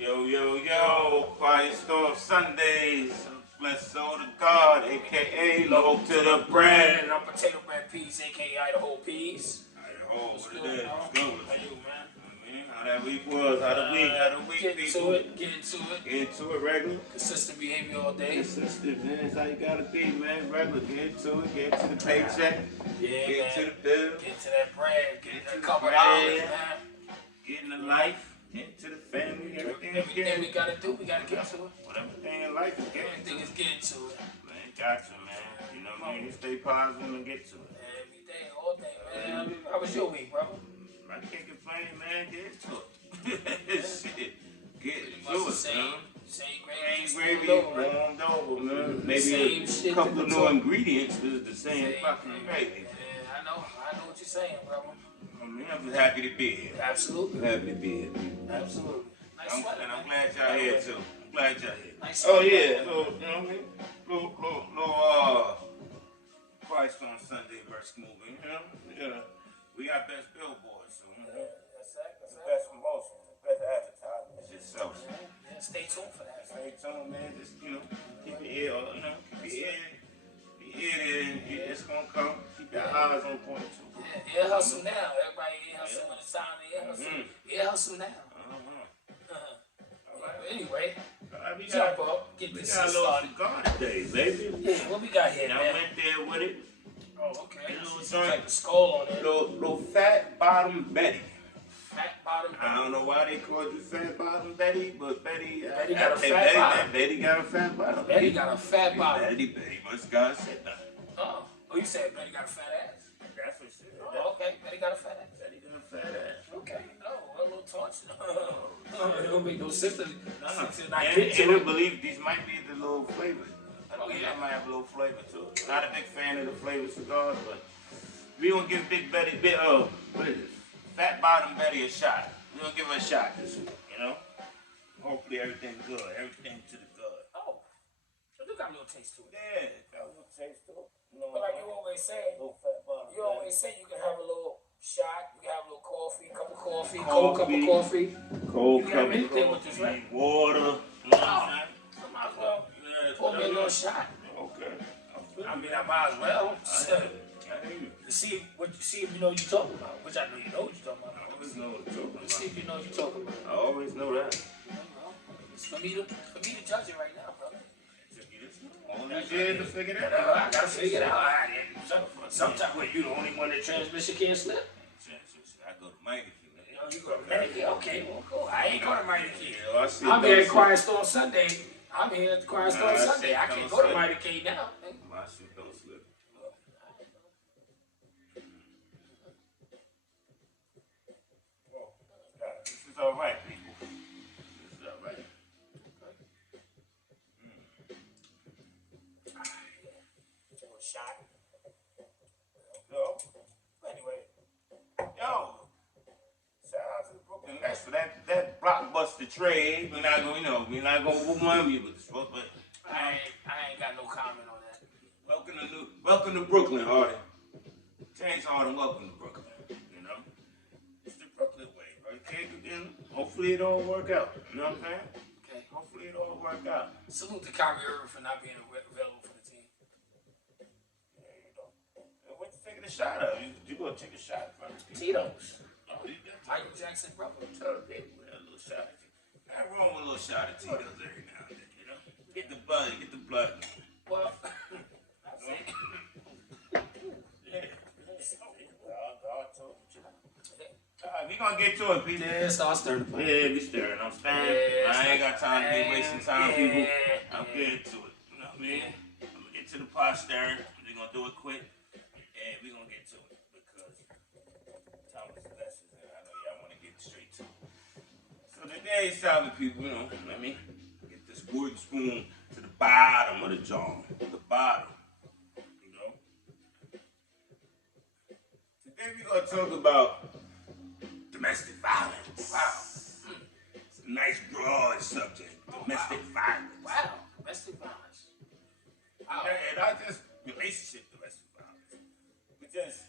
Yo, yo, yo, Quiet Storm Sundays. Blessed soul to God, aka Low to the Brand. And I'm Potato Bread Peas, aka Idaho Peas. Idaho, What's what good, it is? bro? What's good? How you, man? Man, how that week was, how the week, Get people. into it, get into it. Get into it, regular. Consistent behavior all day. Consistent, man. That's how you gotta be, man. Regular. Get into it, get to the paycheck. Yeah, Get man. to the bill. Get to that bread, get to that the couple bread. dollars, man. Get in the life, get to the family, Everything we gotta do, we gotta get to it. Whatever thing in life is getting Everything to is it. getting to it. Man, gotcha, man. You know what I mean? You stay positive and get to it. Every day, all day, man. How was your week, bro? I can't complain, man. Get into it. Shit. Get into it, Same Same gravy, gravy, warmed over, man. Maybe a couple of new ingredients, but it's the same fucking gravy. Yeah, I know what you're saying, brother. I mean, I'm just happy to be here. Absolutely. Happy to be here, people. Absolutely. Nice sweater, And I'm glad y'all here, too. I'm glad y'all here. Nice Oh, sweater, yeah. man. Little, you know what I mean? Little, Christ on Sunday versus movie, you know? We got best billboards, so, you know? That's it. Best promotion, best advertising. It's just so. Yeah, stay tuned for that. Stay tuned, man. Just, keep your ear, keep your ear in. It's gonna come. Keep your eyes on point, too. Yeah, ear hustle now. Everybody ear hustle with the sound of ear hustle. Ear hustle now. Anyway, jump up, get this shit started. We got a little cigar today, baby. Yeah, what we got here, And man? I went there with it. Oh, okay. Little Some joint. type of skull on it. Little fat bottom Betty. Fat bottom. I don't know why they called you fat bottom Betty, but Betty got a fat bottom. Betty got a fat bottom. Betty got a fat bottom. Betty must God said that. Oh, you said Betty got a fat ass? That's what she said. Oh, okay. Betty got a fat ass. Betty got a fat ass. Okay. Oh, a little torch. It don't make no sense to And not get to I it. believe these might be the little flavor. Oh, yeah. I might have a little flavor too. Not a big fan of the flavor cigars, but we gonna give Big Betty, what is this? Fat Bottom Betty a shot. We gonna give her a shot this week, you know? Hopefully everything good, everything to the good. Oh, so you got a little taste to it. Yeah, got a little taste to it. But like you always say, you can have a little shot, you can have a little coffee, cup of coffee, cold cup of coffee. Cold You can cup have of anything with this, coffee, right? water. You know what I'm saying? So I might as well pour me a little shot. Okay. I mean, I might as well. I hear you. See if you know what you're talking about. Which I know you know what you're talking about. I always know what you're talking See about. if you know what you're talking about. I always know that. It's for me to judge it right now, brother. Only you to figure that I out. gotta figure it out. Sometimes you the only one that transmission can't slip. I go to Mighty Key. You go to Medicaid? Okay, well, cool. I ain't going to Medicaid. Yeah, I see I'm here at those- Quiet Storm Sunday. I'm here at Quiet Storm I see Sunday. I can't those go to slip. Medicaid now. My shit don't slip. This is all right, people. This is all right. Shot. Yo, Anyway, shout out to the Brooklyn Nets for that blockbuster trade. We're not gonna remind you with this, but I ain't got no comment on that. welcome to Brooklyn, Hardy. James Harden, welcome to Brooklyn. You know, it's the Brooklyn way, right? Hopefully it all work out. You know what I'm saying? Okay. Hopefully it all work out. Salute to Kyrie Irving for not being available for the team. There you go. What you taking a shot of? You gonna take a shot from it? Tito's. Oh, you got Michael Jackson, brother. tell the people a little shot of Tito's. Not wrong with a little shot of Tito's every now and then, you know? Get the blood, get the blood. Well, We gonna get to it, people. yeah, start stirring. Yeah, we stirring. I'm stirring. Yeah, I ain't got time to be wasting time, people. yeah. I'm getting to it. You know what I mean? I'm gonna get to the pot stirring. We're gonna do it quick. And we're gonna get to it because time is lessons and I know y'all wanna get straight to it. So today's salad, people, you know what I mean? Get this wooden spoon to the bottom of the jar. The bottom. You know? Today we're gonna talk about domestic violence. Wow. It's a nice broad subject. Domestic violence. Wow. Domestic violence. Wow. And not just relationship domestic violence. But just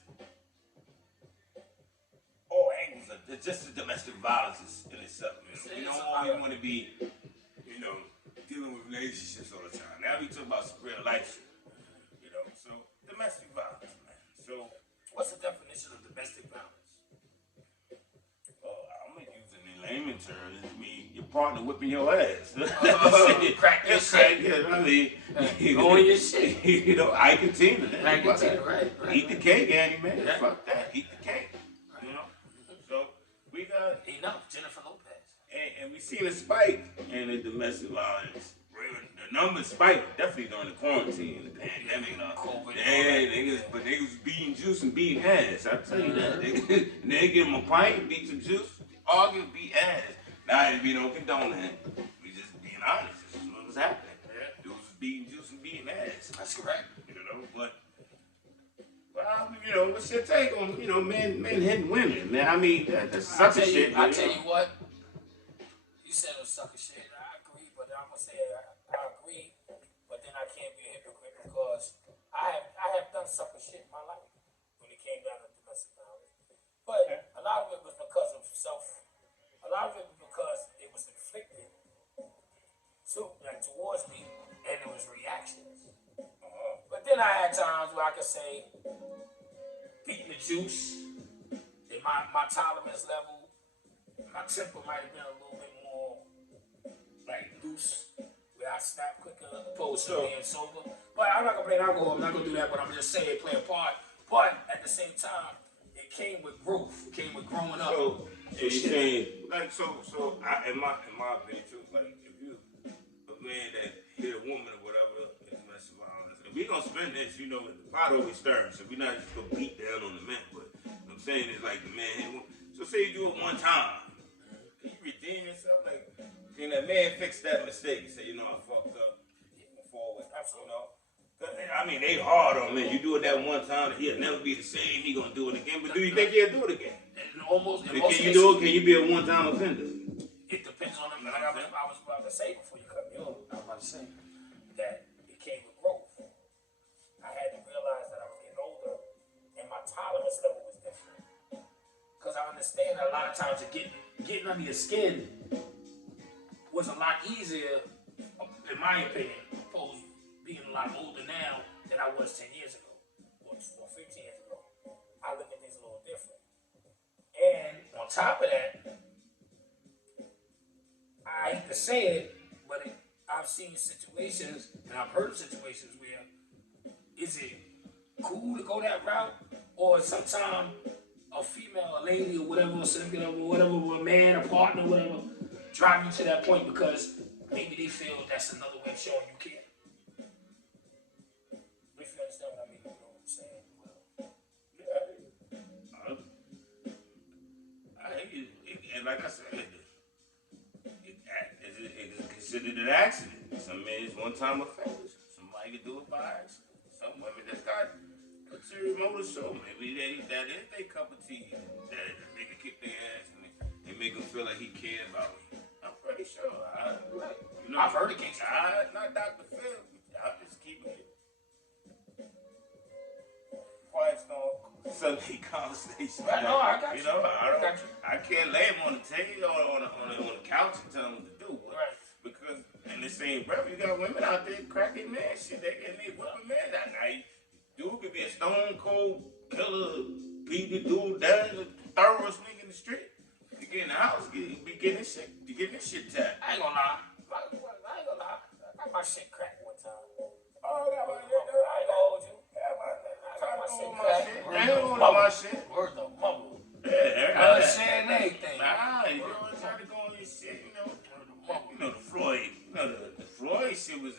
all angles of it's just the domestic violence in itself, man. We don't always want to be, dealing with relationships all the time. Now we talk about some real life shit, so domestic violence, man. So, what's the definition of domestic violence? I'm gonna use it in layman terms. It mean your partner whipping your ass. Crack your shit. Yeah, I mean, go on your shit. I continue. I continue, right. Eat the cake, Annie, man. Yeah. Fuck that. Eat the cake. Right. So we got enough. Jennifer Lopez. And we seen a spike in the domestic violence. The numbers spiked definitely during the quarantine, the pandemic, but niggas was beating juice and beating ass. I tell you that. They give them a pint, beat some juice, argue, beat ass. Now it be no condone that. We just being honest. This is what was happening. Yeah. Dudes was beating juice and beating ass. That's correct. But what's your take on men hitting women? Man, I mean that's sucker shit. I tell you what. You said it was sucker shit. I agree, but I'm gonna say I agree, but then I can't be a hypocrite because I have done sucker shit in my life when it came down to domestic violence. But a lot of it was because of a lot of it was because it was inflicted towards me, and it was reactions. But then I had times where I could say, beating the juice, and my tolerance level, my temper might have been a little bit more loose, where I snap quicker opposed to being sober. But I'm not gonna play alcohol, I'm not gonna do that, but I'm just saying play a part. But at the same time, it came with growth, it came with growing up. So you're saying in my opinion too, if you a man that hit a woman or whatever in domestic violence, if we gonna spend this, the pot always stirs, so we're not just gonna beat down on the man, but what I'm saying is the man hit a woman. So say you do it one time. Can you redeem yourself? Can that man fix that mistake? Say, I fucked up. Move forward. Absolutely. I mean, they hard on men. You do it that one time, he'll never be the same. He gonna do it again. But do you think he'll do it again? Can you do it? Can you be a one-time offender? It depends on the. Like I was about to say before you cut me off. I was about to say that it came with growth. I had to realize that I was getting older, and my tolerance level was different. Because I understand that a lot of times getting under your skin was a lot easier, in my opinion, opposed being a lot older now than I was 10 years ago or 15 years ago. I look at things a little different. And on top of that, I hate to say it, but I've seen situations and I've heard of situations where is it cool to go that route, or sometimes a female, a lady, or whatever, or whatever, a man, a partner, whatever, drive you to that point because maybe they feel that's another way of showing you care. If you understand what I mean, you know what I'm saying? Well, I hear you. And like I said, it's considered an accident. Some men is one-time offenders. Somebody can do it by accident. Some women just got ulterior motives, so maybe that is their cup of tea. That they can kick their ass and make them feel like he cared about me. I'm pretty sure. I've heard of cases. Not Dr. Phil. I'm just keeping it quiet storm Sunday conversation. Right, no, I got you. I can't lay him on the table or on the couch and tell him what to do. Right. Because in the same breath, you got women out there cracking man shit. They whipping men that night. Dude could be a stone cold killer, beat the dude down, the thoroughest nigga in the street. You get in the house, be getting this shit tapped. I ain't gonna lie. I got my shit cracked one time. Oh, I ain't gonna hold you. I got my shit cracked. I ain't gonna my shit. Word the mumble. Yeah, saying anything. Nah, you always trying to go on this shit, the Floyd. The Floyd shit was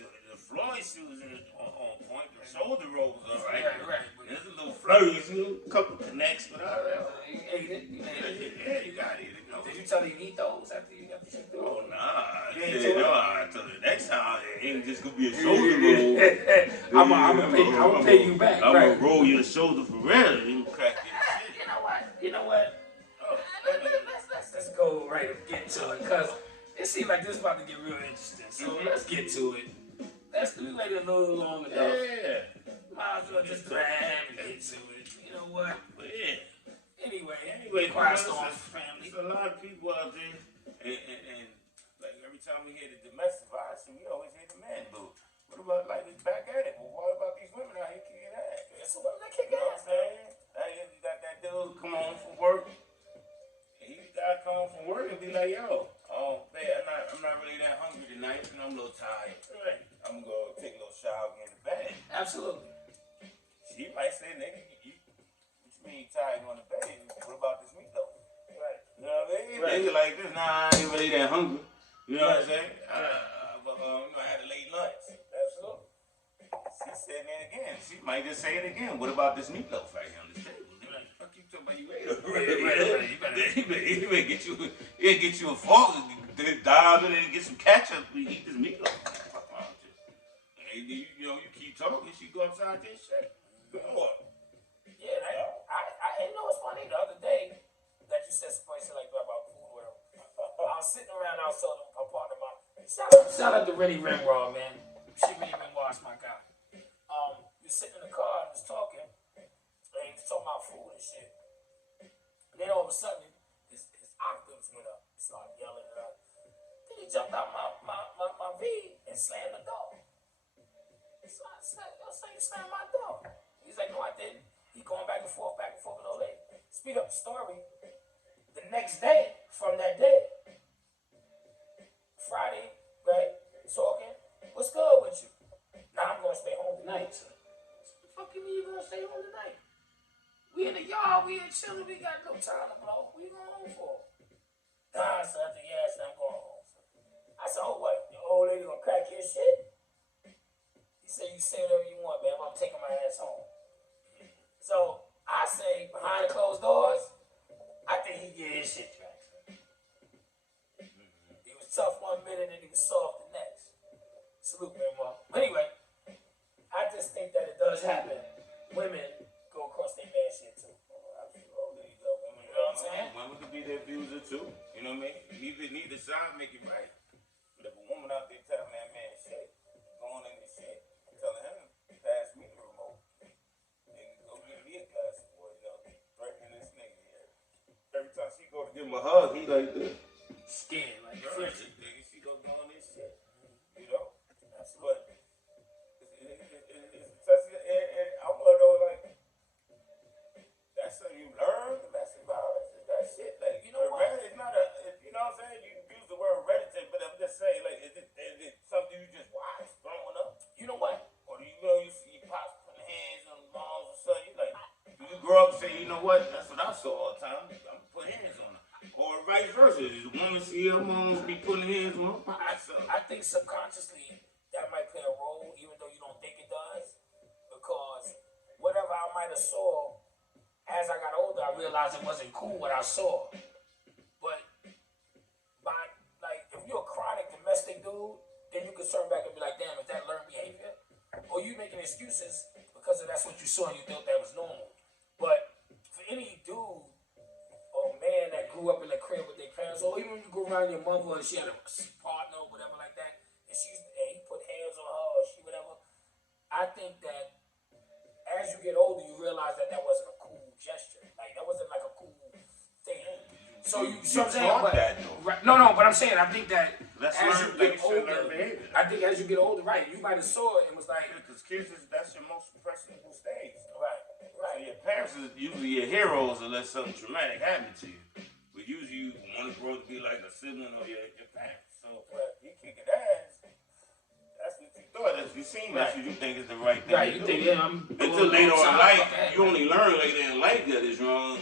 on point. The shoulder roll was all right. Right. There's a little flurries, a couple connects, but you ate it. Yeah, you got it. Did you tell him to eat those after you got the shit through? Oh, nah. I told you next time it ain't just gonna be a shoulder roll. I'm gonna pay you back. I'm gonna roll your shoulder for real. You crack your shit. You know what? Oh, let's go right and get to it, because it seems like this is about to get real interesting. So let's get to it. We waited a little long enough. Yeah. Might as well just grab and get to it. You know what? But yeah. Anyway, Christ on on family. there's a lot of people out there, and like every time we hear the domestic violence, we always hear the man boo. What about like it's back at it? Well, what about these women out here kicking ass? It's a woman that kick You know what I'm ass. saying? Hey, you got that dude come home from work. He gotta come home from work and be like, yo, oh man, I'm not really that hungry tonight, and I'm a little tired. Right. I'm gonna go take a little shower, get in the bed. Absolutely. She might say, nigga, what you mean you tired going to bed? What about this meat though? Right. You know what I mean? Right. Nigga like this, nah, I ain't really that hungry. You know what I'm saying? But I had a late lunch. Absolutely. She said it again. She might just say it again. What about this meatloaf right here on this table? Like, fuck you talking about? You ate it. He better get you a fork, dive in and get some ketchup and eat this meatloaf. Fuck wrong with you? And you keep talking, she go upside this shit. Go on. Yeah, I know it's funny. The other day that you said some funny shit like that about food or whatever. I was sitting around, I was telling a partner of mine. Shout out to Rennie Rimraw, man. She Rennie Rimraw's my guy. We was sitting in the car and was talking, and he was talking about food and shit. And then all of a sudden, his octaves went up. He started yelling it out. Then he jumped out my V and slammed the door. So I said, you slammed my door. He's like, no, I didn't. He going back and forth with old lady. Speed up the story. The next day, from that day, Friday, right, talking, what's good with you? Nah, I'm going to stay home tonight. So, what the fuck you mean you going to stay home tonight? We in the yard, we in chilling, we got no time to blow. What you going home for? Nah, son, yes, I'm going home. I said, oh, what? The old lady going to crack your shit? He said, you say whatever you want, man. I'm taking my ass home. So, I say, behind the closed doors, I think he get his shit back. He was tough one minute and he was soft the next. Salute, man, Mark. Anyway, I just think that it does happen. Women go across their man shit too. Absolutely. You know what I'm saying? Women could be their abuser too. You know what I mean? Neither side make it right. But if a woman out there telling that man shit, going in the shit, telling him, pass me the remote. Nigga, go get me a glass of water, threatening this nigga here. Every time she go to give him a hug, he like this. Scared, like Nigga, she go doing this shit. You know? That's what. I want to know, like, that's something you learn, domestic violence, is that shit. Like, you know what? It's not you know what I'm saying? You use the word hereditary, but I'm just saying, like, is it something you just watch growing up? You know what? Or do you know you see pops putting hands on moms or something? You like, do you grow up and say, you know what? That's what I saw all the time. I'm going to put hands on her. Or vice versa. Does the woman see her moms be putting hands on her pops? I think subconsciously that might play a role, even though you don't think it does. Because whatever I might have saw, as I got older, I realized it wasn't cool what I saw. But if you're a chronic domestic dude, then you can turn back and be like, damn, is that learned behavior? Or you making excuses because that's what you saw and you thought that was normal. But for any dude or man that grew up in a crib with their parents, or even when you go around your mother and she had a partner or whatever like that, and he put hands on her or she whatever, I think that as you get older, you realize that wasn't a cool gesture. Like, that wasn't like a cool thing. So you know what I'm saying? No, but I'm saying, I think that as you get older, I think as you get older, right, you might have saw it and was like, because kids, that's your most impressionable stage. Right. So your parents is usually your heroes unless something traumatic happened to you. But usually you want to grow to be like a sibling or your parents. So you kicking ass. That's what you thought. That's what you seen. That's what you think is the right thing. Right, you think, yeah, I'm until later on in life, you only learn later in life that is wrong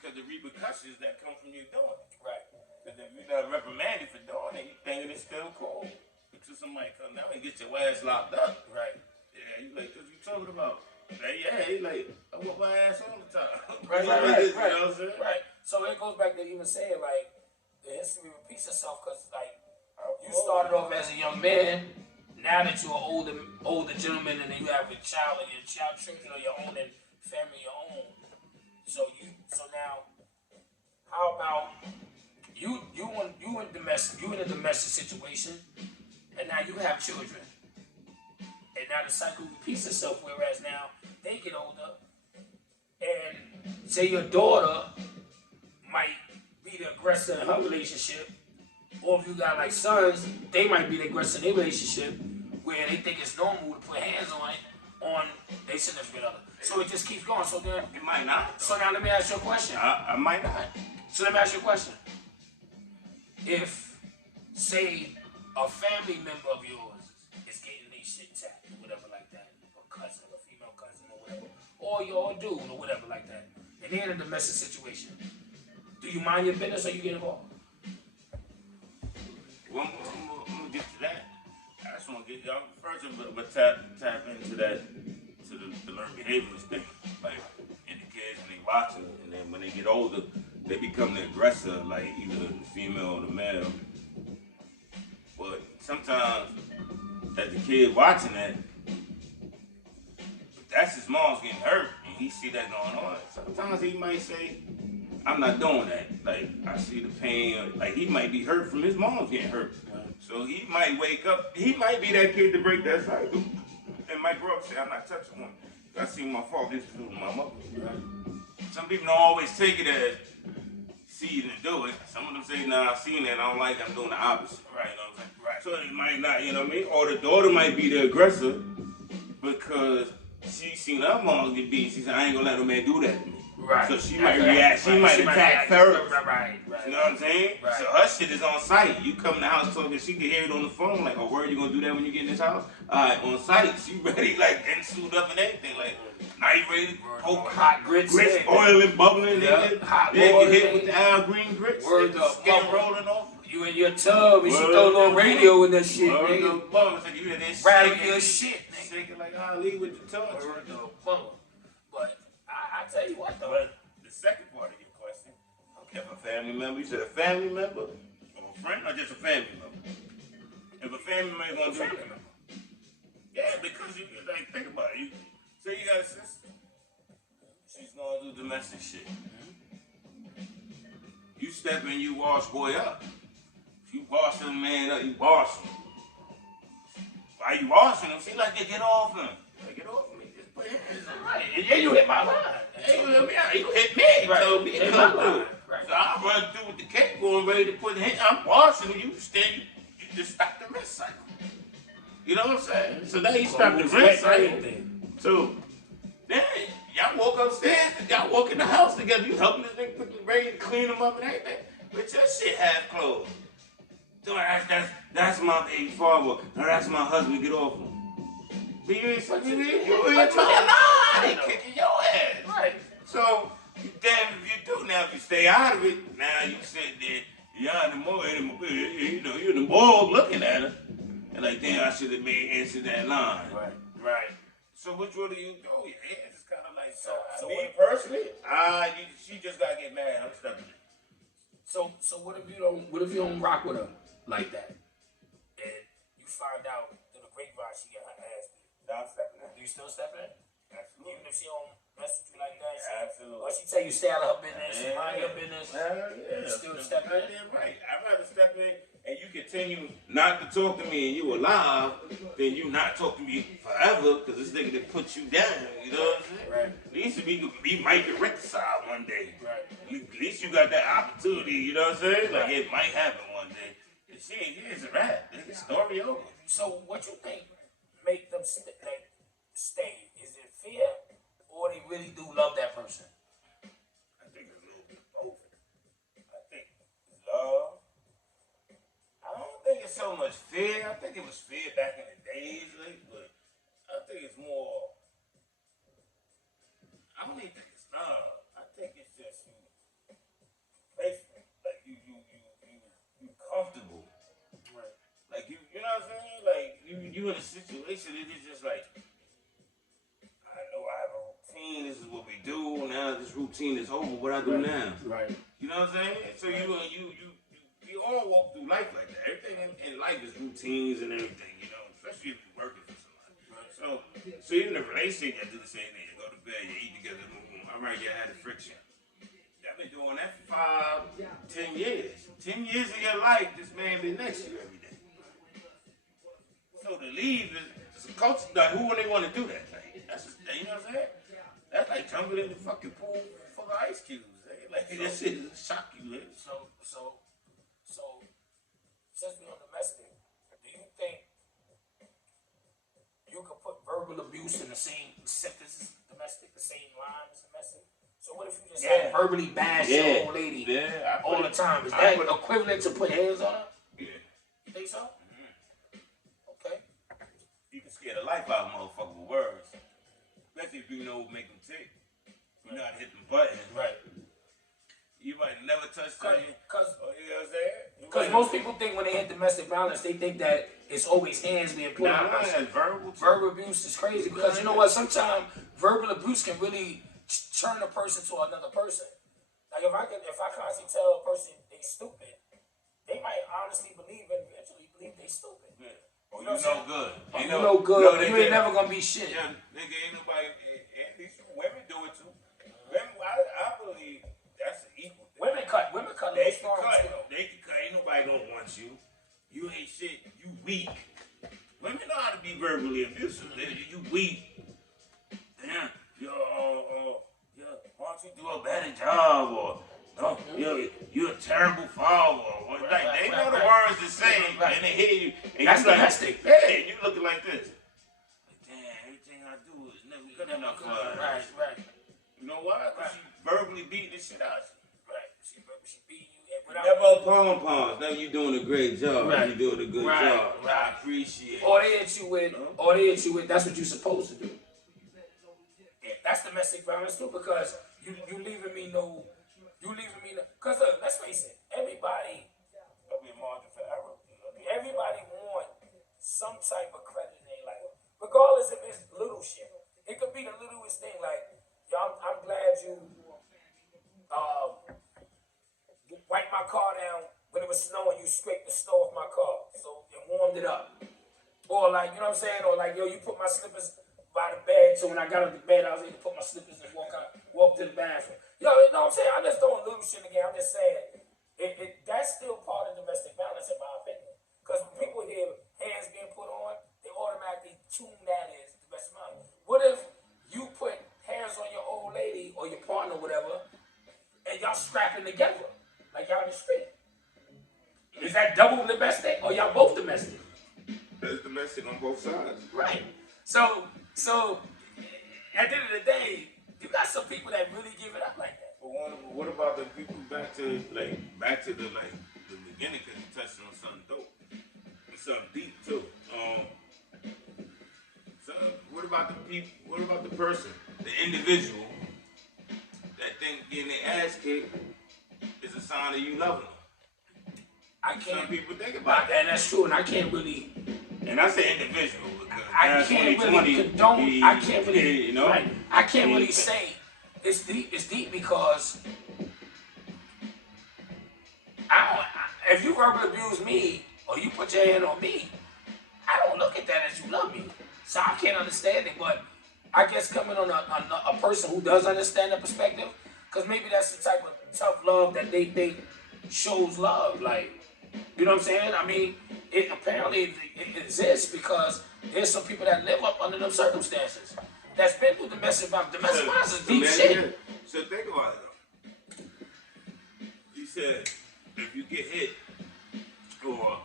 because the repercussions that come from you doing it. Right. Because if you're not reprimanded for doing it, you thinking it's still cool. Until somebody come down and get your ass locked up. Right. Yeah, you like, what you talking about? He like, I whip my ass all the time. Right. You know what I'm saying? Right. So it goes back to even saying, like, the history repeats itself because, like, you started off as a young man. Now that you're an older gentleman and then you have a child and your children of your own and family of your own. So now, how about you in a domestic situation and now you have children. And now the cycle repeats itself, whereas now they get older and say your daughter might be the aggressor in her relationship, or if you got like sons, they might be the aggressor in their relationship, where they think it's normal to put hands on their significant other. So it just keeps going. So then It might not. So now let me ask you a question. I might not. So let me ask you a question. If, say, a family member of yours is getting their shit tapped or whatever like that, a cousin, a female cousin or whatever, or your dude or whatever like that, and they're in a domestic situation, do you mind your business or you get involved? Well, I'm gonna get to that. I just want to get y'all first, but tap into that, to the learned behaviors thing. Like, in the kids when they watching, and then when they get older, they become the aggressor, like either the female or the male. But sometimes, as the kid watching that, that's his mom's getting hurt, and he see that going on. Sometimes he might say, I'm not doing that. Like, I see the pain. Like, he might be hurt from his mom's getting hurt. So he might wake up. He might be that kid to break that cycle. And might grow up and say, I'm not touching one. I see my father used to do with my mother. Some people don't always take it as see it and do it. Some of them say, nah, I've seen that. I don't like it. I'm doing the opposite. Right, you know what I'm saying? Right. So it might not, you know what I mean? Or the daughter might be the aggressor because she seen her mom get beat. She said, I ain't gonna let no man do that to me. Right. So she might react. She might attack first. Right. You know what I'm saying? Right. So her shit is on site. You come in the house talking, she can hear it on the phone. Like, oh, word, you gonna do that when you get in this house? All right, on site. She ready, like, getting suited up and everything. Like, knife ready to poke hot grits boiling, bubbling. Hot then get hit with the Al Green grits. Word up. Skin rolling off. You in your tub and she throw on radio and that shit, nigga. You hear that rattle your shit, nigga. Shaking like Ali with the touch. Word up. But I tell you what though. But the second part of your question, if a family member, you said a family member or a friend or just a family member? If a family member gonna do it, yeah, because you like think about it. You say you got a sister, she's gonna do domestic shit. You step in, you wash boy up. You wash him, man up, you wash him. Why you washing him? She like, get off him. Like, get off me. Just put your hands on. Right. And then you hit my line. Hey, you hit me out. You hit me. Right. So me hit my line. Right. So I run through with the cake going ready to put hands. I'm washing him. You stand. You just stop the rinse cycle. You know what I'm saying? So now you stop the rinse cycle. So then y'all walk upstairs. Y'all walk in the house together. You helping this nigga put the ready to clean him up and everything. But your shit half closed. So that's my baby father. No, that's my husband. Get off him. But you ain't fucking me. You ain't kicking your ass. Right. So, damn if you do. Now, if you stay out of it, now you sit there, you're in the mall looking at her. And like, damn, I should have made answer that line. Right. So which one do you do? Yeah, it's kind of like, so me personally, she just got to get mad. I'm stuck in it. So what if you don't rock with her like that, and you find out through the grapevine she got her ass beat? Now I'm stepping in. Do you still step in? Absolutely. Even if she don't mess with you like that? Yeah, absolutely. Or she tell you stay out of her business, mind your business. Yeah. You still step in? Right. I'd rather step in and you continue not to talk to me and you alive than you not talk to me forever because this nigga that put you down. You know what I'm saying? Right. At least we might get reconciled one day. Right. At least you got that opportunity. You know what I'm saying? Like it might happen one day. She ain't here, it's a wrap. It's story over. So what you think make them stay? Is it fear or they really do love that person? I think it's a little bit of both. I think it's love. I don't think it's so much fear. I think it was fear back in the days, but I think it's more. I don't even think it's love. I think it's just faithful. Like you comfortable. Right. Like you know what I'm saying? Like you in a situation that it's just like, I know I have a routine. This is what we do. Now this routine is over. What I do now? Right. You know what I'm saying? So you all walk through life like that. Everything in life is routines and everything. You know, especially if you're working for somebody. Right. So even in a relationship, you do the same thing. You go to bed, you eat together. All right, you had a friction. I've been doing that for 5, 10 years. 10 years of your life, this man been next to you every day. So to leave is a culture. Like, who would they want to do that? Like, that's just, you know what I'm saying? That's like jumping in the fucking pool full motherfucking ice cubes. Like this shit shock you. So, since we on domestic, do you think you could put verbal abuse in the same sentence as domestic, the same line as domestic? So what if you just had verbally bash your old lady all the time? Is that equivalent to put hands on her? Yeah. You think so? Mm-hmm. Okay. You can scare the life out of motherfucker with words. Especially if you know make them tick. You know how to hit them buttons. Right. You might never touch them. You know what I'm saying? Because most people think when they hit domestic violence, they think that it's always hands being put on us. Verbal. Verbal abuse is crazy because you know what? Sometimes verbal abuse can really turn a person to another person. Like if I constantly tell a person they stupid, they might honestly believe and eventually believe they stupid. Yeah. You know good. You know good. You ain't never gonna be shit. Yeah, nigga, ain't nobody. And these women do it too. Women, I believe that's an equal thing. Women cut. They can cut. They can cut. Ain't nobody gonna want you. You ain't shit. You weak. Women know how to be verbally abusive. You weak. Damn. Why don't you do a better job? Or no, you're a terrible father. Or like they know the words to say, and they hear you. And that's you domestic. Like, hey, you looking like this. Like, damn, everything I do is never good enough for her. Right. You know why? Because she verbally beat the shit out of you. Right. She beat you. Never pom-poms. Now you doing a great job. Right. You doing a good job. Right. I appreciate it. Or they hit you with, that's what you're supposed to do. Yeah, that's domestic violence too, because you leaving me no, because let's face it, everybody, there'll be a margin for error. Everybody want some type of credit in their life, regardless if it's little shit. It could be the littlest thing, like, yo, I'm glad you wiped my car down when it was snowing, you scraped the snow off my car, so it warmed it up. Or like, you know what I'm saying? Or like, yo, you put my slippers by the bed, so when I got out the bed, I was able to put my slippers and walk to the bathroom. Yo, you know what I'm saying? I'm just throwing little shit again. I'm just saying, that's still part of domestic violence in my opinion. Because when people hear hands being put on, they automatically tune that as domestic violence. What if you put hands on your old lady or your partner or whatever, and y'all strapping together, like y'all in the street? Is that double domestic or y'all both domestic? That's domestic on both sides. Right. So at the end of the day, you got some people that really give it up like that. Well, what about the people back to the beginning? Because you touched on something dope, and something deep too. So what about the people? What about the person, the individual that think getting their ass kicked is a sign of you loving them? Some people think about that, and that's true. And I can't really. And I say individual because I can't really condone. I can't really, you know. Right, I can't really say it's deep. It's deep because if you verbally abuse me or you put your hand on me, I don't look at that as you love me. So I can't understand it. But I guess coming on a person who does understand the perspective, because maybe that's the type of tough love that they think shows love. Like, you know what I'm saying? I mean, apparently it exists because there's some people that live up under them circumstances that's been through domestic violence. Domestic violence is deep shit. So think about it though. You said if you get hit, or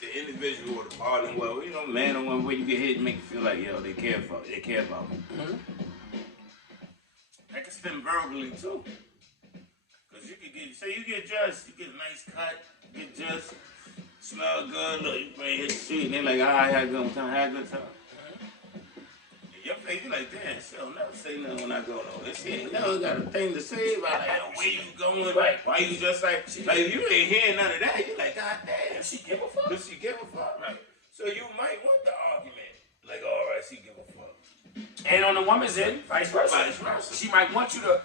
the individual or the party, well, you know, man or woman, when you get hit, make you feel like, yo, they care about me. Mm-hmm. That can stem verbally too. Cause you could you get dressed, you get a nice cut, you get dressed, smell good, look, you play hit the street, and they're like, I had a good time, In your face, you like, damn, shit, I'll never say nothing when I go nowhere. She ain't never got a thing to say about like, where you going, why you just like you ain't hearing none of that. You like, God damn. Does she give a fuck? Does she give a fuck? Right. So you might want the argument. Like, all right, she give a fuck. And on the woman's end, vice versa. She might want you to,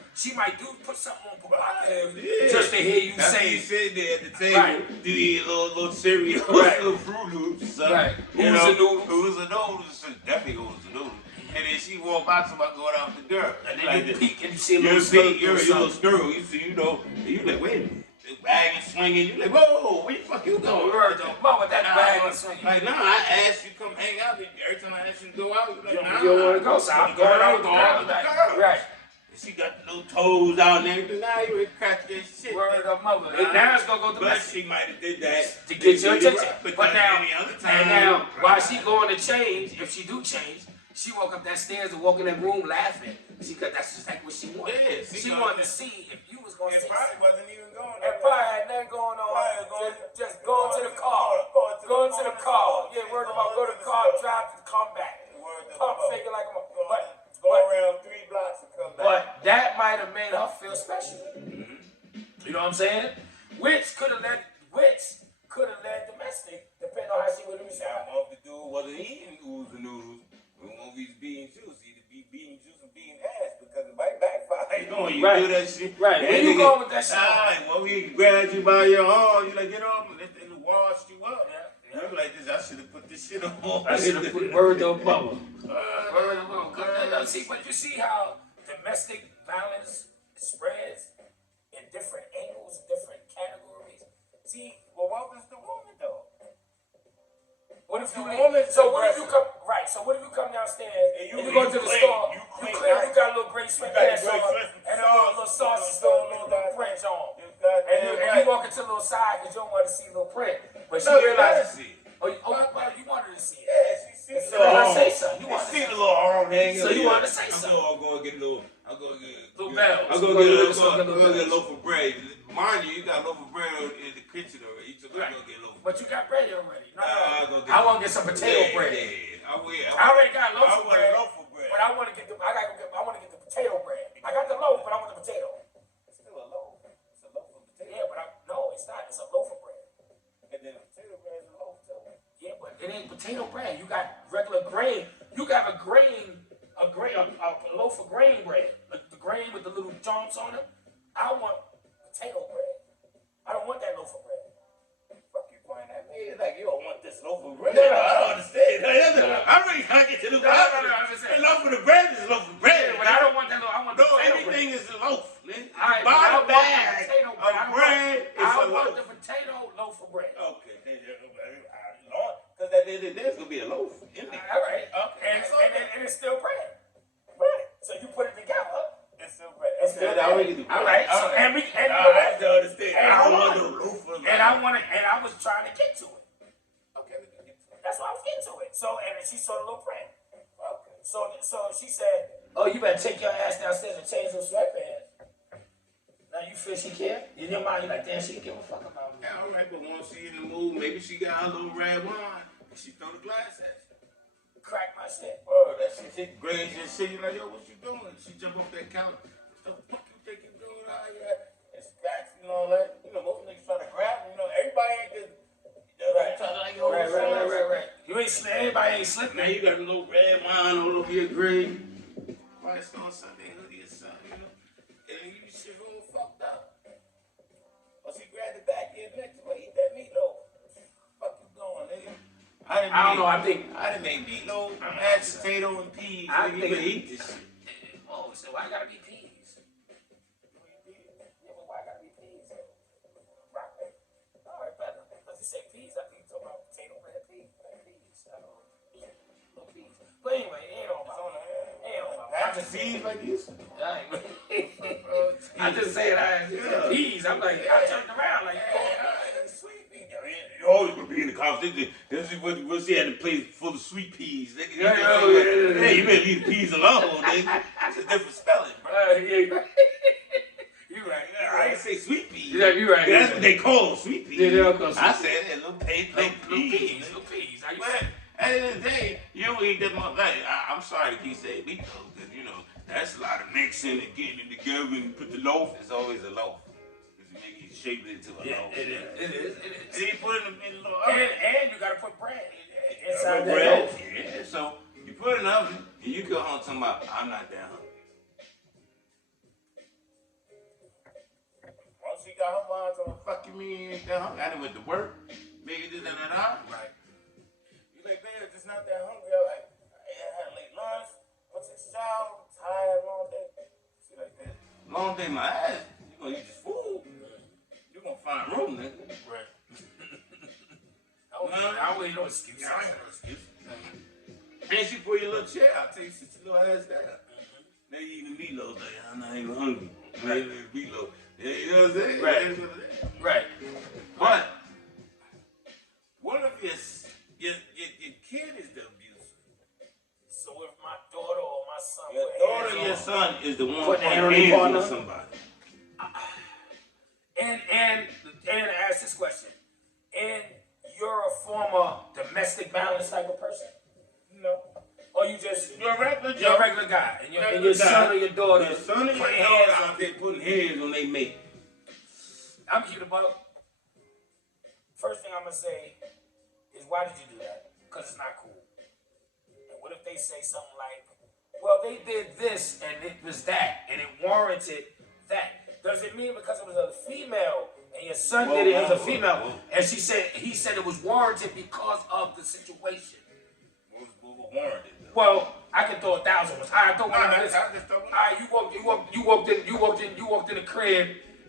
put something on provocative just to hear you say. You sit there at the table, do your little cereal, little Fruit Loops. Right. Who's the noodles? Definitely who's the noodles. And then she walk by somebody going out with the girl. And then you peek and you see a little skirt. You're a little girl. You see, and you like, wait a minute. The bag is swinging. You like, whoa, where the fuck you going? Mom, with that bag is swinging. Like, I asked you to come hang out. Every time I ask you to go out, you like, you don't want to go, so I'm going out with the girl. Right. She got the little toes out and everything. Now you ain't crack that shit. Word of mother. And now it's gonna go to But she might have did that to get your attention. But now, any other time, and now, while she going to change, if she do change, she walk up that stairs and walk in that room laughing. That's just like what she wanted. Yeah, she wanted to see if you was gonna it say probably something. wasn't even going. It probably had nothing going on. Just going to the car. Going to the car. Yeah, word about go to the car, drive to come back. Pump figure like a go around 3 blocks and come back. But that might have made her feel special. You know what I'm saying? Which could have led domestic, depending on how she would have been. I hope the dude wasn't eating oodles and noodles. We won't be being juice. Either be being juice or being ass because it might backfire. You know when you do that shit. Right. Where you going with that shit? When we grabbed you by your arm, you like, get off and it washed you up. Yeah. You like this, I should have put this shit on. I should have put word of bubble. Word of bubble. But you see how domestic violence spreads in different angles, different categories. See, well, what was the woman though? What if you come downstairs and you go to the store, you got a little gray sweatpants on and a little sausage store, a little print on. And you walk into a little side because you don't want to see a little print. But she realized, you wanted to see it. Yeah, she see so I say something. You see the little arm hanging. So you wanted to say something. I'm going to get a little, little bells. I'm going to get a loaf of bread. Mind you, you got a loaf of bread in the kitchen already. You took go get a loaf. But you got bread already. I want to get some potato bread. Yeah. I already got a loaf of bread. But I want to get the potato bread. I got the loaf, but I want the potato. It's still a loaf. It's a loaf of potato. Yeah, but no, it's not. It's a loaf of bread. And then potato bread is a loaf too. Yeah, but it ain't potato bread. You got regular grain. You got a loaf of grain bread. The grain with the little jumps on it. I want potato bread. I don't want that loaf of bread. Fuck you pointing at me? It's like you don't want this loaf of bread. No, I don't understand. I'm ready to get to the bottom. The loaf of the bread is a loaf of bread. Yeah, but I don't want that loaf. I want the potato everything bread. Is a loaf. Right, bottom bag of bread is a I loaf. want the potato loaf of bread. Okay. Because at the end of the day, it's going to be a loaf. Isn't it? All right. Okay. And it's still bread. Right. So you put it together. It's still bread. All right. So and I understand. I don't want no loaf of bread. And I was trying to get to it. Okay, we can get to it. That's why I was getting to it. So and she saw the little print. Okay. So she said, "Oh, you better take your ass downstairs and change those sweatpants." Now you feel she care? In your mind, you're like, damn, she can give a fuck about me. Yeah, all right, but once she in the mood, maybe she got her little red wine. She throw the glass at you. Crack my shit. Oh, that shit graze your shit. You like, yo, what you doing? She jump off that counter. What the fuck you think you doing out here? And scratch and all that. You know, most niggas trying to grab them. You know, everybody ain't just. Right. You ain't everybody ain't slipping. Now you got a little red wine all over your grave. Christ on Sunday, hoodie or something, you know? And you shit all fucked up. Or she grabbed the back of your neck to eat that meatloaf. Fuck you doing, nigga? I don't know. I done made meatloaf, mashed potato, and peas. You can eat this shit. Oh, so why gotta be peas? Yeah, but why gotta be peas? Broccoli. All right, better. Because you say peas, I think you're talking about potato bread peas. No peas. But anyway, it ain't all about That's the peas like this? I just said peas. I'm like, I turned around like, sweet peas. You're always going to be in the conversation. This is what she had a plate full of sweet peas. Nigga. Hey, you better leave the peas alone, nigga. It's a different spelling, bro. You're right. I didn't say sweet peas. Yeah, you're right. That's what they call sweet peas. Yeah, they all call sweet peas. I said that little peas. Little peas. But at the end of the day, you don't eat that much. Like, I'm sorry to keep saying meatloaf, because, you know, that's a lot of mixing and getting it together and put the loaf. It's always a loaf. Because you make it shape it into a loaf. It is. And then you put it in a little oven. And you got to put bread inside that loaf. Yeah, so you put it in the oven, and you go home talking about, I'm not that hungry. Once she got her mind talking, fuck you mean you ain't that hungry? I done went to work, maybe this and that. Right. You like, babe, just not that hungry. I'm like, I had late lunch, went to the shower, tired, long day. She like that. Long day, my ass. You gonna eat this food. You gonna find room, nigga. Right. I don't need no excuse. I ain't no excuse. And she put your little chair out, take your little ass down. They eating meatloaf. Like, I'm not even hungry. I'm not even meatloaf. Yeah, you know what I'm saying? Right. Right. But what if your kid is the abuser? So if my daughter or my son, Your daughter or your son is the one putting putting hand on their hands partner? on somebody. And ask this question. And you're a former domestic violence type of person? No. Or you just You're a regular you're a regular guy, and your son or your daughter putting hands on out there putting hands on their mate. I'm cute about. First thing I'm gonna say is, why did you do that? Because it's not cool. And what if they say something like, well, they did this and it was that and it warranted that? Does it mean because it was a female and your son did it as a female and he said it was warranted because of the situation? What was warranted? Well, I can throw 1,000 ones. I throw one out this. Alright, you walked in the crib,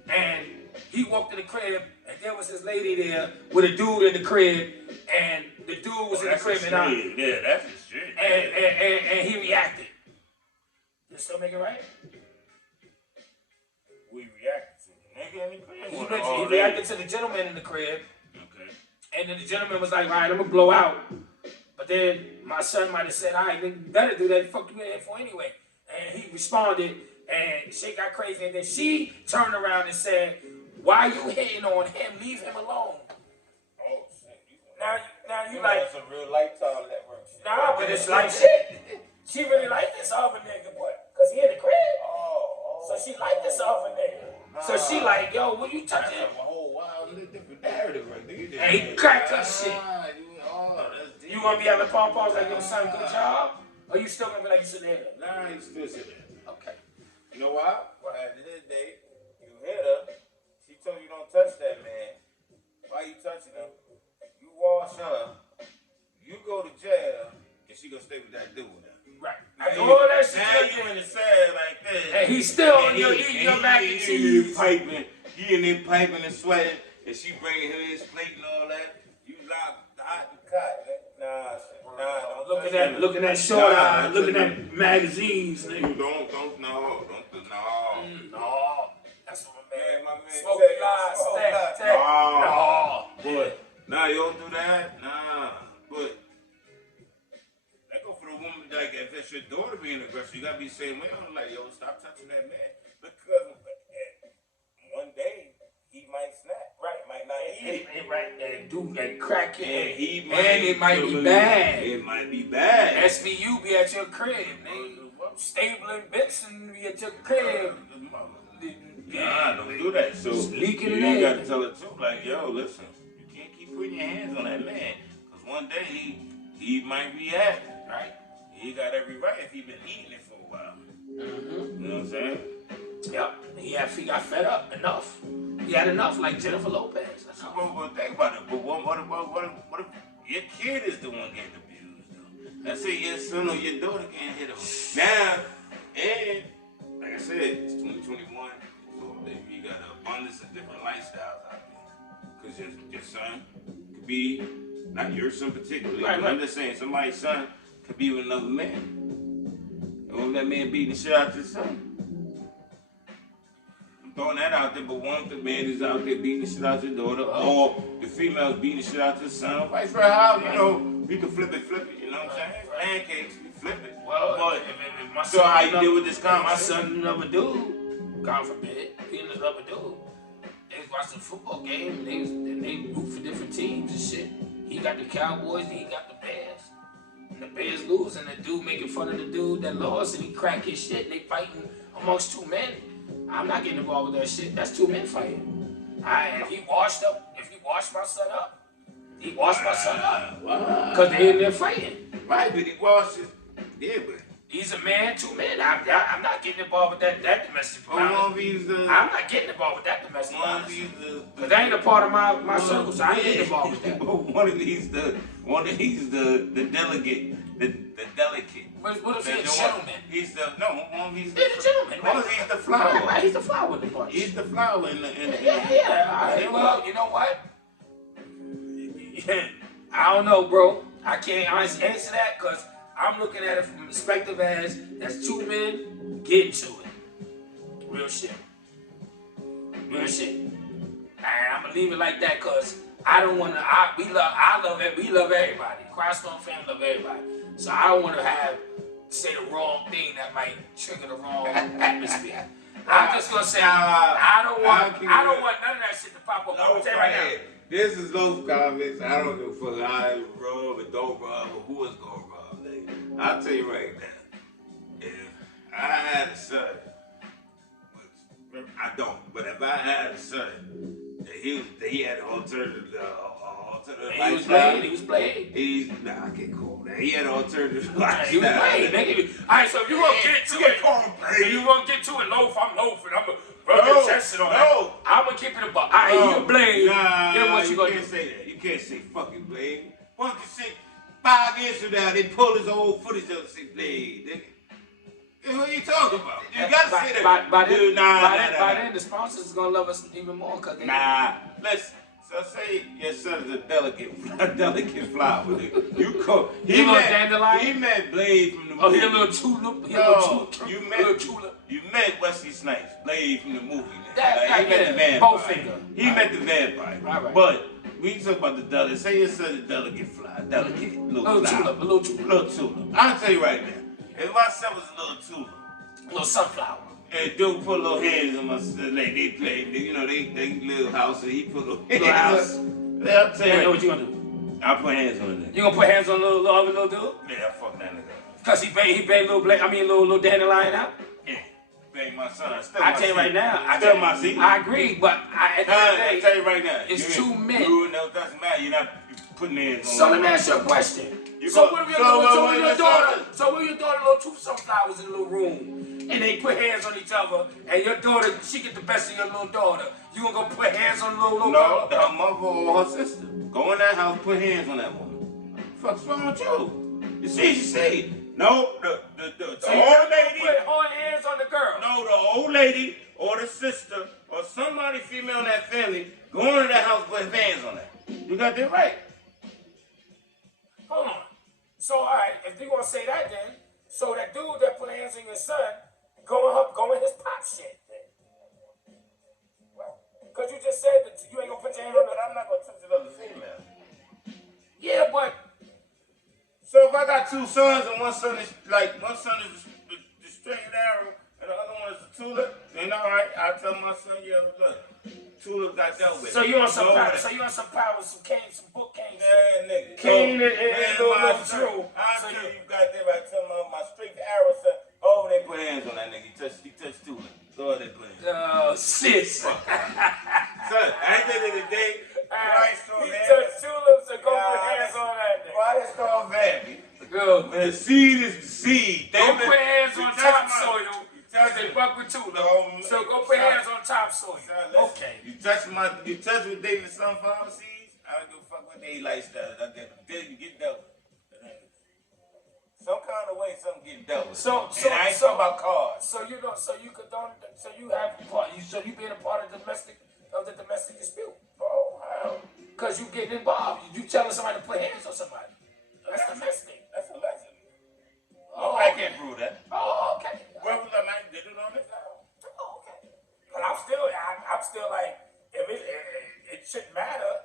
and he walked in the crib, and there was this lady there with a dude in the crib, and the dude was in the crib, and that's extreme. And he reacted. You still make it right? We reacted to the nigga in the crib. He reacted to the gentleman in the crib. Okay. And then the gentleman was like, all right, I'm gonna blow out. But then my son might have said, all right, nigga, you better do that. Fuck you in here for anyway. And he responded, and shit got crazy. And then she turned around and said, why are you hitting on him? Leave him alone. Oh, shit. Now you like, that's a real lifetime network shit. Nah, but it's like shit. She really liked this other nigga, boy. Because he in the crib. So she liked this other nigga. So she like, yo, what you touching? That's a whole wild, different narrative right there. And he cracked her shit. You gonna be having pom-poms like, yo, son, good job? Or you still gonna be like, you sit there? Nah, you still sit there. Okay. You know why? Well, at the end of the day, you hit her. She told you don't touch that man. Why you touching him? You wash her. You go to jail, and she gonna stay with that dude now. Right. All that shit. Now you in the side like that. And he's still eating your mac and cheese. He in there piping and sweating, and she bringing him his plate and all that. You lock the hot and cut, man. Nah, looking at short eye, looking at magazines, nigga. Don't, no. That's what My man. Smoke lies, No. But, nah, you don't do that. Nah. But, that go for the woman, like, if it's your daughter being aggressive, you gotta be the same way. I'm like, yo, stop touching that man. Because one day, he might snap. Right, might not eat it. Right, and do that cracking. And it might be bad. It might be bad. SVU be at your crib, nigga. Stabling bits and be at your crib. Nah, don't do that. So leaking you got to tell the truth. Like, yo, listen, you can't keep putting your hands on that man, cause one day he might react. Right? He got every right if he been eating it for a while. Mm-hmm. You know what I'm saying? Yep. He got fed up enough. He had enough, like Jennifer Lopez. But think about it. But what if your kid is the one getting abused, though? Let's say your son or your daughter can't hit him. Now, and like I said, it's 2021. So you got an abundance of different lifestyles out there. Because your son could be, not your son particularly, right. I'm just saying somebody's son could be with another man. And when that man beating the shit out your son. Throwing that out there, but one of the man is out there beating the shit out your daughter, or the female's beating the shit out your son. Vice versa, how, you know, we can flip it, you know what I'm saying? Pancakes, we flip it. Well, but if my so how you deal with this conversation? My son another dude, God forbid, he another dude. They was watching a football game, and they root for different teams and shit. He got the Cowboys, and he got the Bears. And the Bears lose, and the dude making fun of the dude that lost, and he crack his shit, and they fighting amongst two men. I'm not getting involved with that shit. That's two men fighting. If he washed my son up. He washed my son up. Because they in there fighting. Right, but he washed it. Yeah, but he's a man, two men. I'm not getting involved with that domestic violence. I'm not getting involved with that domestic violence. Because that ain't a part of my circle, so I ain't getting involved with that. One of these the delegate, the delicate. What if he's a gentleman? He's the gentleman. What if he's the flower? Right, he's the flower in the bunch. He's the flower in the yeah. All right, well, you know what? I don't know, bro. I can't answer that because I'm looking at it from a perspective as that's two men Get to it. Real shit. Real shit. And I'm gonna leave it like that because I don't wanna. We love everybody. Crosstone family love everybody. So I don't wanna say the wrong thing that might trigger the wrong atmosphere. I'm just gonna say I don't want none of that shit to pop up. I'm gonna tell you right now. This is those comments. I don't give a fuck. I rob or don't rob or who is gonna rob. Nigga. I'll tell you right now. If I had a son, which I don't, but if I had a son, that he had an alternative lifestyle. He was playing. Nah, I can't call that. He had an alternative lifestyle. He was playing. Alright, so if you gonna get to it, if you gonna get to it, loaf, I'm loafing. I'm gonna rub your chest on that. I'm gonna keep it a buck. Alright, you blame. Nah, what you gonna can't do? say that. You can't say fucking blade. Why don't you say 5 years from now they pull his old footage up and say blade, nigga? What are you talking about? You gotta say that. By then, the sponsors is gonna love us even more because they. Nah, listen. So say your son is a delicate flower. Nigga. You call he met Blade from the movie. Oh, he a little tulip. You met Wesley Snipes, Blade from the movie. He met the vampire. Bowfinger. He met the vampire. Right. But we talk about the delicate. Say your son is a delicate flower, little tulip. I'll tell you right now. If my son was a little tulip, little sunflower. And dude put little hands on my son, like they play, you know, they little house, and he put little hands. I'll tell you what you gonna do? I'll put hands on it. You gonna put hands on little dude? Yeah, fuck that nigga. Cause he banged little dandelion out? Yeah, bang my son. I tell you right now, I agree, but at the end of the day, I tell you right now, it's 2 men. No, it doesn't matter. You're not putting hands on. So let me ask you a question. So what if your daughter, little two sunflowers in a little room, and they put hands on each other, and your daughter, she get the best of your little daughter. You gonna go put hands on the little No, her mother or her sister. Go in that house, put hands on that woman. What's wrong with you? You see, she say, no, the old lady. Put hands on the girl. No, the old lady or the sister or somebody female in that family, go into that house, put hands on that. You got that right. Hold on. So, all right, if you gonna say that, then so that dude that put hands on your son, go in his pop shit. Then. Well, because you just said that you ain't gonna put your hand on it. But I'm not gonna touch another female. Yeah, but so if I got 2 sons and one son is the straight arrow and the other one is a tulip, then all right, I'll tell my son, yeah, look, tulip got dealt with. So you on some power? So you on some power? Some cane, some book cane? Yeah, nigga. Cane and little true. I'll tell you got there. I tell my straight arrow son, oh, they put hands on that nigga. He touched tulip. So they put hands. Oh, sis. Son, at the end of the day, Christ on he touched tulips and go put hands on that nigga. Christ on family. Good. The seed is the seed. Don't put hands on topsoil. Because they fuck with tulip. So go put hands on topsoil. Okay. You touch with David sunflower seeds, I don't give a fuck what they lifestyle. I get dealt with. Some kind of way something get dealt with. So I ain't talking about cars. So you being a part of the domestic dispute. Oh, how? Because you getting involved. You telling somebody to put hands on somebody. That's domestic. That's a lesson. Oh, I can't prove that. Oh, okay. Well, I might did it on this now. Oh, okay. But I'm still like, if it shouldn't matter.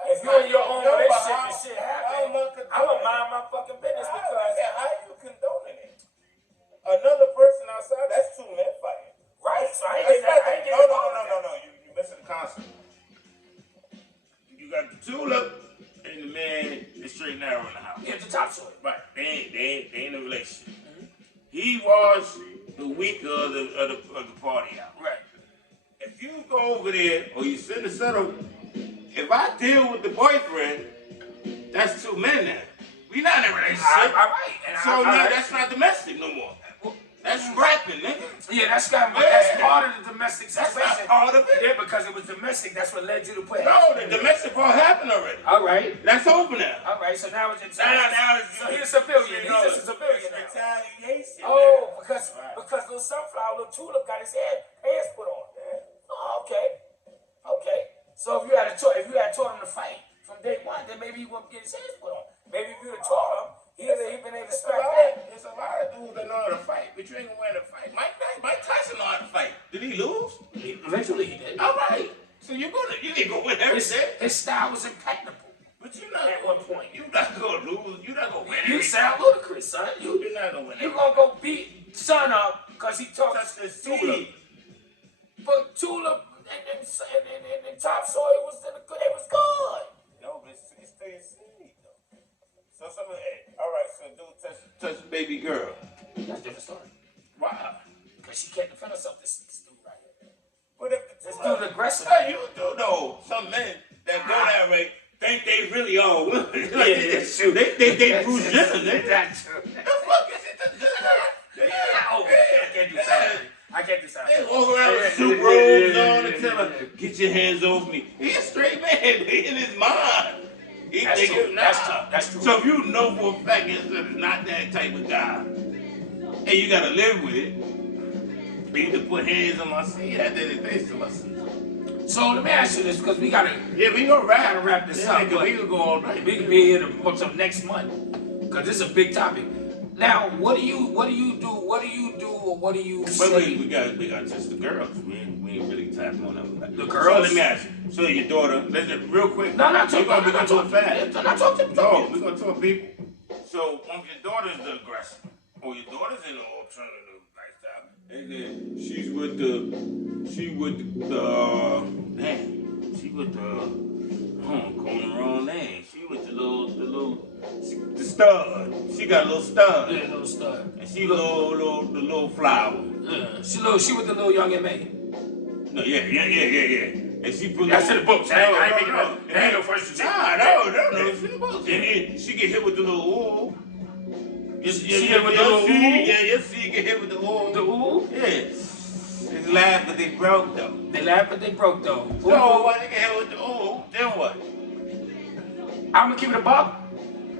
If you're in your own relationship and shit happen, I'm gonna mind my fucking business because how you condoning it? Another person outside, that's 2 men fighting. Right, so I ain't getting No. You missing the concept. You got the tulip and the man is straight and narrow in the house. Yeah, the topsoil. Right. They ain't in a relationship. Mm-hmm. He was the weaker of the party out. Right. If you go over there or you send a settle, if I deal with the boyfriend, that's 2 men now. We not in a relationship. So now that's not domestic no more. That's rapping, nigga. Yeah, that's part of the domestic situation. That's not part of it. Yeah, because it was domestic. That's what led you to put. No, the domestic part happened already. All right. That's over now. All right. So now it's so he's a civilian. He's just a civilian now. Retaliation. Oh, because little sunflower, little tulip got his hands put on. Oh, okay. So if you had taught him to fight from day one, then maybe he wouldn't get his hands put on. Maybe if you had taught him, he'd been able to scrap that. There's a lot of dudes that know how to fight, but you ain't gonna win a fight. Mike Did he lose? Eventually he did. All right. So you ain't gonna win everything. His style was impeccable. But you're not At one point. You're not gonna lose. You're not gonna win You everything. sound ludicrous, son. You're not gonna win You everything. gonna go beat Son up because he talks That's the Tulip. seed. But Tulip and Topsoil was it was good. No, but it's still your seed though. So hey, all right. So dude touch the baby girl. That's a different story. Why? Because she can't defend herself. This dude right here. But if This dude aggressive. Hey, you do know some men that go that way think they really are women. Like, that's true. They think they Bruce Jenner. That's true. The fuck is it? Oh, I can't do something. I can't do something. They walk around with suit robes on and tell her, get your hands off me. He's a straight man, but in his mind. He That's think true. That's true. So if you know for a fact it's not that type of guy, and you gotta live with it, you need to put hands on my seat after they face to my seat. So let me ask you this, because we gotta Yeah, we gonna wrap this up. But we can go all night. We can be here until next month, because this is a big topic. Now, what do you do, or what do you say? Wait, we got touch the girls. We ain't really tapping on them. The girls? So let me ask you. So your daughter, listen, real quick. No, not We're talking. gonna talk fast. I'm not talking. No, we're gonna talk people. So when your daughter's the aggressor, or your daughter's in an alternative lifestyle, and then she with I'm calling the wrong name. She with the stud. She got a little stud. Yeah, little stud. And she the little flower. Yeah, she with the little young M.A. No, yeah. And she put That's in the books. I ain't making no. It ain't no first to Nah, no. It's in the books. And then she get hit with the little ooh. She get with the little ooh. Yeah, she get hit with the ooh. The ooh? Yeah. They laugh, but they broke though. They laugh, but they broke though. So why they get hit with the ooh? Then what? I'm gonna keep it a buck.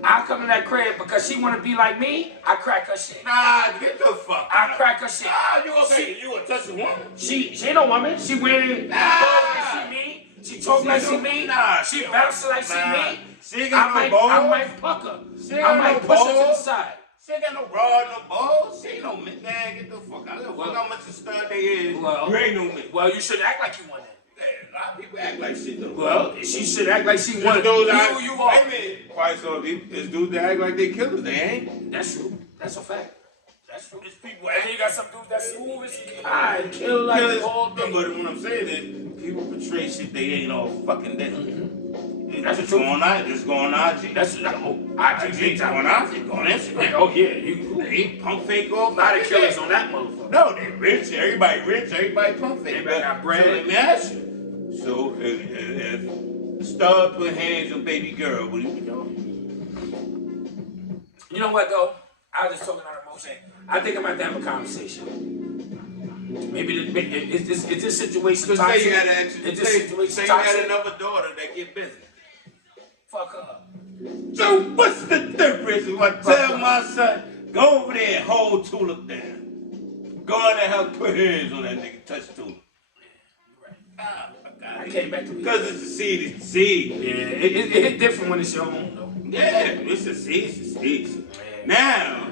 I come in that crib because she wanna be like me. I crack her shit. Nah, get the fuck I out. crack her shit. Nah, you gonna touch a woman? She ain't no woman. She wearing clothes like she me. She talk like she me. Nah, she bounce like she me. She ain't got no balls. I might fuck her. She ain't I got might no push her to the balls. side. She ain't got no bra, no balls. She ain't no man. Get the fuck out. Look how much a stud they is. Well, you ain't no man. Well, you should act like you want that. Yeah, a lot of people act like shit though. Well, she should act like she wants Those who you are. Wait a minute. Why so there's dudes that act like they killers? They ain't. That's true. That's a fact. That's true. There's people And then you got some dudes that smooth as pie, kill like killers. all day. But what I'm saying is, people portray shit they ain't all fucking day. That's It's true. going on. It's going on. That's IG Going on. It's going Instagram. Oh yeah, you. They ain't pump fake off. A lot of killers on that motherfucker. No, they rich. Everybody rich. Everybody pump fake. Everybody got bread. So let me ask you. So if Stud put hands on baby girl, what do you doing? You know what though? I was just talking out of emotion. I think I'm about to have a conversation. Maybe is this situation So toxic? say you had an extra. Is this situation Say you had toxic? another daughter that get busy. Fuck her. So what's the difference if I tell my son, go over there and hold Tulip down? Go in there and help put hands on that nigga, touch Tulip. I came back to me. Because it's a seed, it's a seed. Yeah, it hit different when it's your own though. Yeah, it's a seed, it's a seed. Now,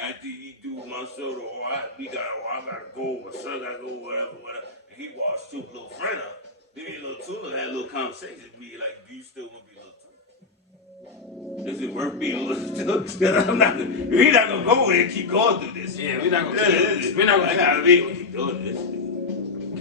after you do my soda, or I gotta go, or son gotta go, whatever, and he walks Tulip little friend up, then little Tulip had a little conversation with me, like, do you still want to be little Tulip? Is it worth being a little Tulip? We're not gonna go there and keep going through this. Yeah, we're not gonna keep doing this.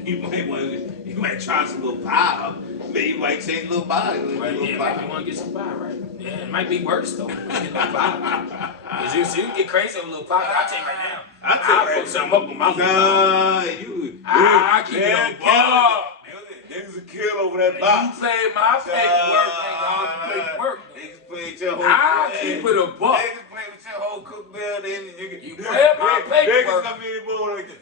You might try some little pie. Maybe you might change a little body. Right, yeah, maybe you want to get some pie, right? Yeah, it might be worse though. Get a little pie. Cause you can get crazy with a little pie. I'll tell you right now. I'll put something up with my little pie. I keep it on bar. Niggas a kill over that You box. play my paperwork, nigga. I'll play work. Niggas play with your whole I'll keep it a buck. Niggas play with your whole cook bill. You play my paperwork. Niggas come in the morning like this.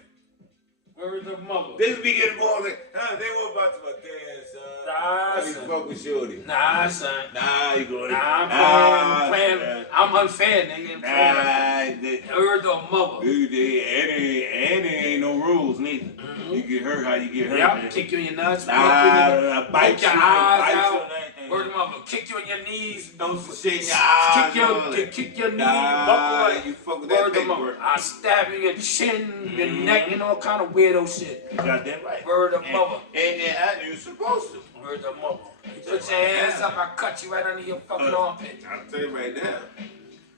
Where is the mother? Niggas be getting more like, they were about to my dad, son. Nah, You son. fuck with Shorty. Nah, son. Nah, you going I'm playing. I'm unfair, nigga. Nah, Heard the mother. dude, and there ain't no rules neither. You get hurt how you get hurt. Yep, Man. kick you in your nuts. Nah, Poke your eyes out. Word of mother, kick you in your knees. Throw some shit in your eyes. Kick your knee, Nah, buckle up. you fuck with that Word of mother, paperwork. I stab you in your chin, your neck, and all kind of weirdo shit. Goddamn right. Word of mother. And you supposed to. Word of mother. You put your hands up, I cut you right under your fucking armpit. I'll tell you right now.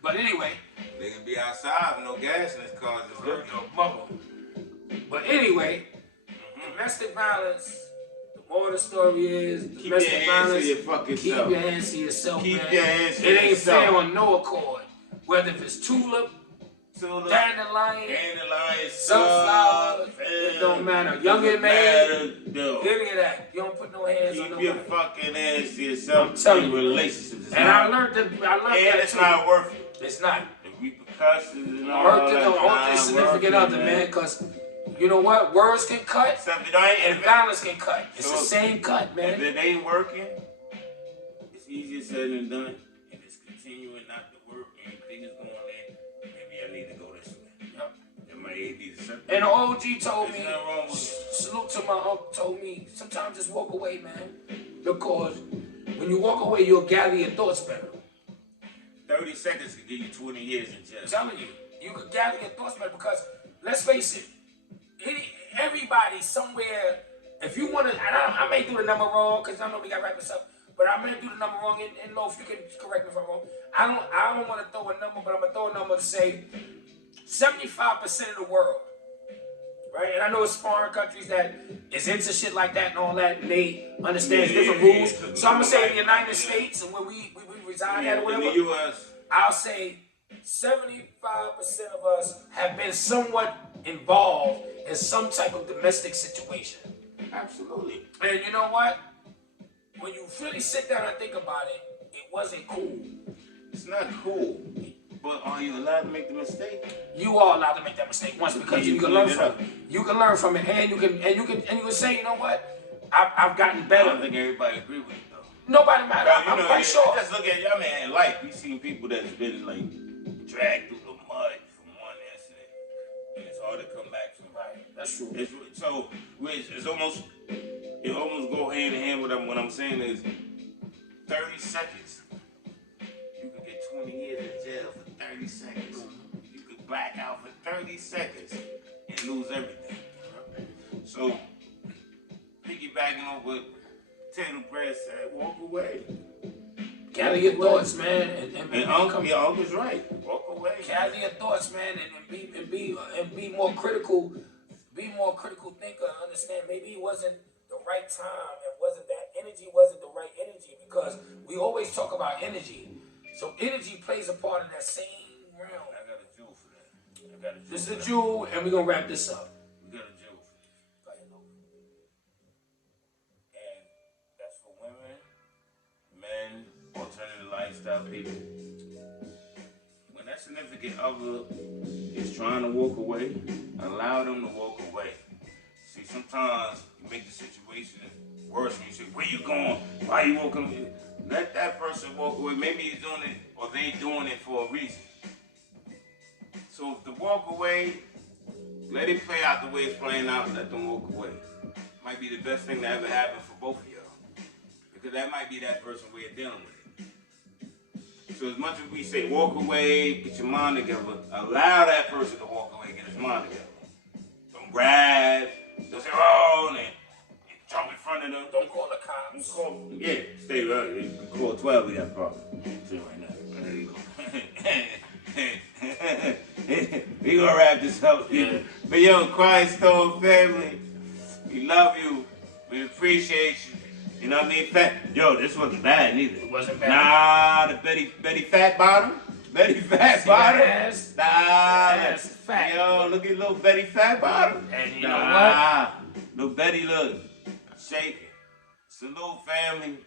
But anyway. Nigga be outside with no gas in his car. Just Word of mother. But anyway, domestic violence. The more the story is, domestic violence. Keep your hands to yourself. Keep man. your hands to It ain't yourself. fair on no accord. Whether if it's tulip, dandelion, sunflower, it don't matter. Young maid, any of that. You don't put no hands on nobody. Keep your fucking hands to yourself. I'm telling you. Relationships. And I learned that. And it's not worth it. It's not. The repercussions and all Hurt that. the significant other, man, because you know what? Words can cut and violence can cut. It's the same cut, man. If it ain't working, it's easier said than done. If it's continuing not to work and you think it's going in, maybe I need to go this way. Yep. It might need to separate. And the OG told me, There's nothing wrong with it. salute to my uncle, told me, sometimes just walk away, man. Because when you walk away, you'll gather your thoughts better. 30 seconds could give you 20 years in jail. I'm telling you, you could gather your thoughts better because, let's face it, everybody somewhere, if you want to, and I may do the number wrong because I know we got to wrap this up, but I may do the number wrong, and Lo, if you can correct me if I'm wrong. I don't want to throw a number, but I'm going to throw a number to say 75% of the world, right? And I know it's foreign countries that is into shit like that and all that, and they understand different rules. So I'm going to say the United States, and where we reside at or whatever, in the U.S., I'll say 75% of us have been somewhat involved in some type of domestic situation. absolutely. And you know what? When you really sit down and think about it, it wasn't cool. It's not cool. But are you allowed to make the mistake? You are allowed to make that mistake once because you can learn from it. You can learn from it, and you can say, you know what? I've gotten better. I don't think everybody agree with it though. Nobody matter. I'm quite sure. Just look at I mean, in life, we've seen people that's been like dragged through the mud from one incident, and it's hard to come back from. Right. That's true. It's almost go hand in hand with what I'm saying is 30 seconds. You could get 20 years in jail for 30 seconds. You could black out for 30 seconds and lose everything. So, piggybacking on what Taylor Brad said, walk away. Gather your thoughts, man, And your uncle's right. Walk away. Gather your thoughts, man, and be more critical. Be more critical thinker. Understand maybe it wasn't the right time. It wasn't that energy. Wasn't the right energy because we always talk about energy. So energy plays a part in that same realm. I got a jewel for that. This is a jewel, and we're gonna wrap this up. We got a jewel for this. And that's for women, men, alternative lifestyle people. When that significant other is trying to walk away, allow them to walk away. See, sometimes you make the situation worse when you say, where you going? Why are you walking away? Let that person walk away. Maybe he's doing it or they doing it for a reason. So if the walk away, let it play out the way it's playing out, let them walk away. Might be the best thing that ever happened for both of y'all. Because that might be that person's way of dealing with it. So as much as we say walk away, get your mind together, allow that person to walk away, get his mind together. Don't grab, don't say, oh, and jump in front of them. Don't call the cops. Stay right. You can call 12 of that problem. See right now. There you go. We gonna wrap this up, people. But yo, Quiet Storm family, we love you. We appreciate you. You know what I mean? Yo, this wasn't bad neither. It wasn't bad. Nah, the Betty Fat Bottom. Betty Fat Bottom. Yes. Nah. Yes, fat. Yo, look at little Betty Fat Bottom. And you know what? Little Betty look shaking. Salute, family.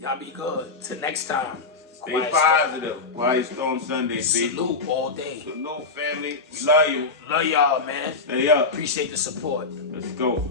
Y'all be good. Till next time. Stay positive. Quiet Storm Sunday, people. Salute all day. Salute, family. We love you. Love y'all, man. Stay up. Appreciate the support. Let's go.